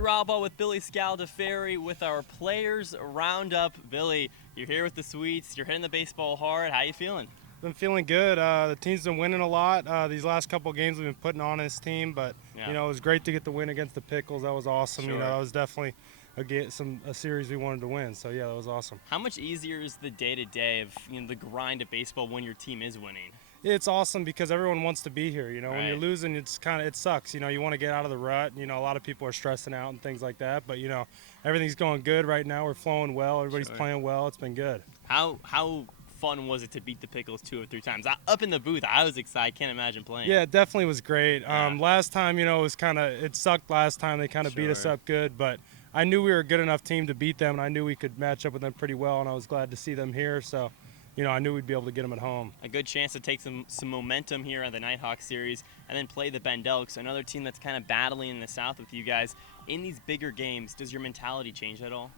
Straw Ball with Billy Scaldeferri with our Players Roundup. Billy, you're here with the Sweets. You're hitting the baseball hard. How you feeling? Been feeling good. The team's been winning a lot. These last couple of games we've been putting on this team, but Yeah. it was great to get the win against the Pickles. That was awesome. Sure. That was definitely a series we wanted to win. So yeah, that was awesome. How much easier is the day-to-day of the grind of baseball when your team is winning? It's awesome because everyone wants to be here. When Right. you're losing, it sucks. You want to get out of the rut. A lot of people are stressing out and things like that. But everything's going good right now. We're flowing well. Everybody's Sure. playing well. It's been good. How fun was it to beat the Pickles 2 or 3 times? Up in the booth, I was excited. I can't imagine playing. Yeah, it definitely was great. Yeah. Last time, it was it sucked last time. They kind of beat us Sure. up good, but I knew we were a good enough team to beat them, and I knew we could match up with them pretty well, and I was glad to see them here. So, I knew we'd be able to get them at home. A good chance to take some momentum here on the Nighthawk series and then play the Bend Elks, another team that's kind of battling in the South with you guys. In these bigger games, does your mentality change at all?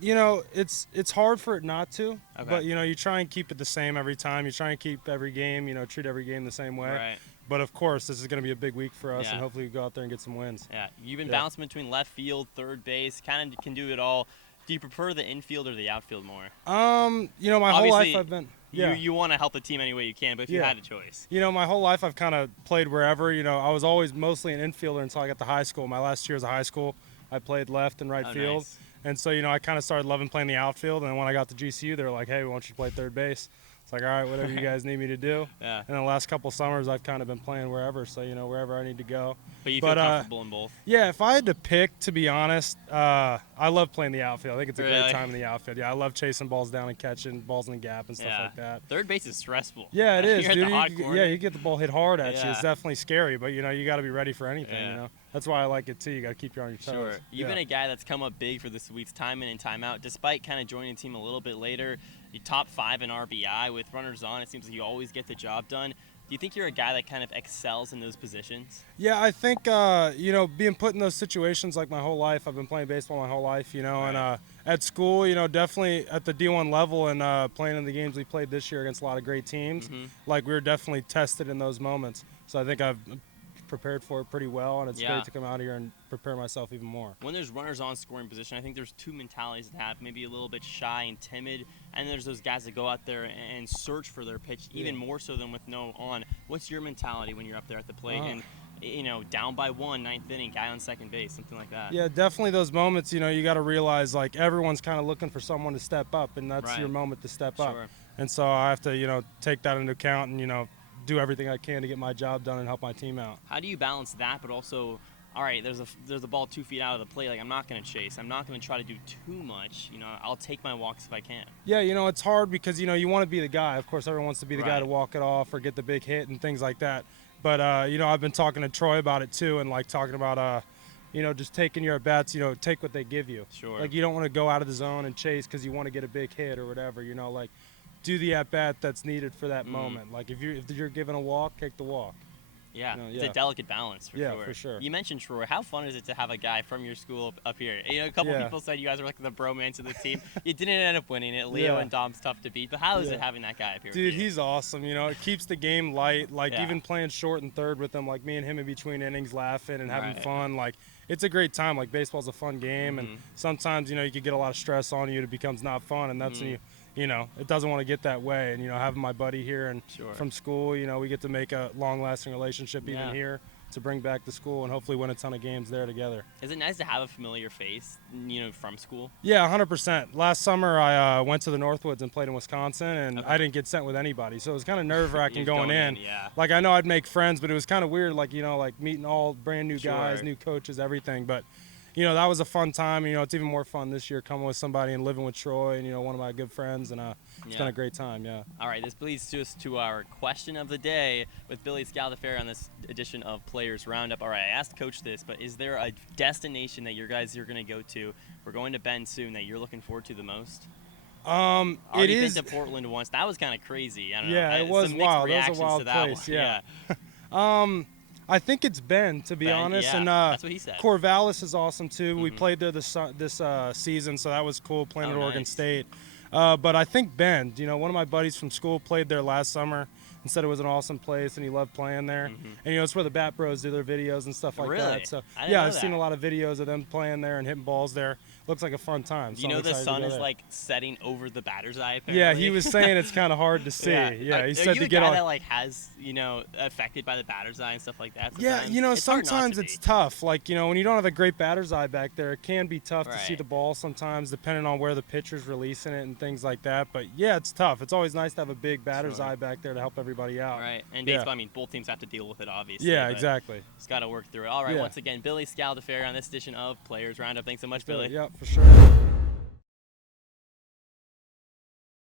It's hard for it not to, Okay. but you try and keep it the same every time. You try and keep every game, treat every game the same way. Right. But of course, this is going to be a big week for us, Yeah. and hopefully we go out there and get some wins. Yeah, you've been Yeah. bouncing between left field, third base, kind of can do it all. Do you prefer the infield or the outfield more? My whole life I've been. Yeah. You want to help the team any way you can, but if you Yeah. had a choice. My whole life I've kind of played wherever. I was always mostly an infielder until I got to high school. My last year as a high school, I played left and right Oh, field. nice. And so, I kind of started loving playing the outfield. And then when I got to GCU, they were like, hey, we want you to play third base. It's like, all right, whatever you guys need me to do. Yeah. And the last couple summers, I've kind of been playing wherever. So, wherever I need to go. But you feel comfortable in both? Yeah, if I had to pick, to be honest, I love playing the outfield. I think it's a Really? great time in the outfield. Yeah, I love chasing balls down and catching balls in the gap and stuff Yeah. like that. Third base is stressful. Yeah, it is, You're at dude. the hot corner. You get the ball hit hard at you. Yeah. It's definitely scary, but you got to be ready for anything. Yeah. That's why I like it too. You got to keep you on your toes. Sure. You've Yeah. been a guy that's come up big for the Sweets time in and time out. Despite kind of joining the team a little bit later, you top 5 in RBI with runners on. It seems like you always get the job done. Do you think you're a guy that kind of excels in those positions? Yeah, I think being put in those situations like my whole life. I've been playing baseball my whole life. And at school, definitely at the D1 level and playing in the games we played this year against a lot of great teams. Mm-hmm. Like we were definitely tested in those moments. So I think I've prepared for it pretty well, and it's Yeah. great to come out here and prepare myself even more. When there's runners on scoring position, I think there's 2 mentalities to have, maybe a little bit shy and timid, and there's those guys that go out there and search for their pitch, even more so than with no on. What's your mentality when you're up there at the plate and, down by 1, 9th inning, guy on second base, something like that? Yeah, definitely those moments, you got to realize, like, everyone's kind of looking for someone to step up, and that's Right. your moment to step up. Sure. And so I have to, take that into account and, do everything I can to get my job done and help my team out. How do you balance that, but also, all right, there's a ball 2 feet out of the plate. Like, I'm not going to chase. I'm not going to try to do too much. I'll take my walks if I can. Yeah, it's hard because, you want to be the guy. Of course, everyone wants to be the guy Right. to walk it off or get the big hit and things like that. But, I've been talking to Troy about it too, and, like, talking about, just taking your at-bats, take what they give you. Sure. Like, you don't want to go out of the zone and chase because you want to get a big hit or whatever, like, do the at-bat that's needed for that moment. Like, if you're given a walk, take the walk. Yeah, it's yeah. a delicate balance for Yeah, sure. for sure. You mentioned Troy. How fun is it to have a guy from your school up here? A couple Yeah. people said you guys were like the bromance of the team. You didn't end up winning it. Leo Yeah. and Dom's tough to beat, but how is Yeah. it having that guy up here? Dude, with you? he's awesome. It keeps the game light. Like, Yeah. even playing short and third with him, like me and him in between innings laughing and having Right. fun. Like, it's a great time. Like, baseball's a fun game, and sometimes, you could get a lot of stress on you. It becomes not fun, and that's when it doesn't want to get that way. And, having my buddy here and Sure. from school, we get to make a long-lasting relationship even Yeah. here to bring back to school and hopefully win a ton of games there together. Is it nice to have a familiar face, from school? Yeah, 100%. Last summer, I went to the Northwoods and played in Wisconsin, and Okay. I didn't get sent with anybody. So it was kind of nerve-wracking You're going in. Yeah. Like, I know I'd make friends, but it was kind of weird, like, like meeting all brand new guys, Sure. new coaches, everything. But, that was a fun time. It's even more fun this year coming with somebody and living with Troy and, one of my good friends. And it's been a great time, yeah. All right, this leads us to our question of the day with Billy Scaldeferri on this edition of Players Roundup. All right, I asked Coach this, but is there a destination that you guys are going to go to? We're going to Bend soon that you're looking forward to the most? It Already is. been to Portland once. That was kind of crazy. I don't know. Yeah, it was Some mixed wild. That was reactions a wild to that place. one. Yeah. I think it's Bend, to be Bend, honest. yeah, And that's what he said. Corvallis is awesome too. We played there this season, so that was cool playing Oh, at Oregon nice. State. But I think Bend. One of my buddies from school played there last summer. and said it was an awesome place and he loved playing there. And you know, it's where the Bat Bros do their videos and stuff like Really? that. So I didn't yeah, know I've seen that. a lot of videos of them playing there and hitting balls there. Looks like a fun time. So You I'm know the excited to sun go is there. like setting over the batter's eye. Apparently. Yeah, he was saying it's kind of hard to see. Yeah, he said you to a get guy on. that like has affected by the batter's eye and stuff like that? Yeah, Sometimes? you know, It's hard not sometimes to it's be. tough. Like, you know, when you don't have a great batter's eye back there, it can be tough to see Right. the ball sometimes, depending on where the pitcher's releasing it and things like that. But yeah, it's tough. It's always nice to have a big batter's Sure. eye back there to help everybody out. Right, and Yeah. baseball. I mean, both teams have to deal with it, obviously. Yeah, but exactly. Just got to work through it. All right, Yeah. once again, Billy Scaldeferri on this edition of Players Roundup. Thanks so much, Billy. Yeah, for sure.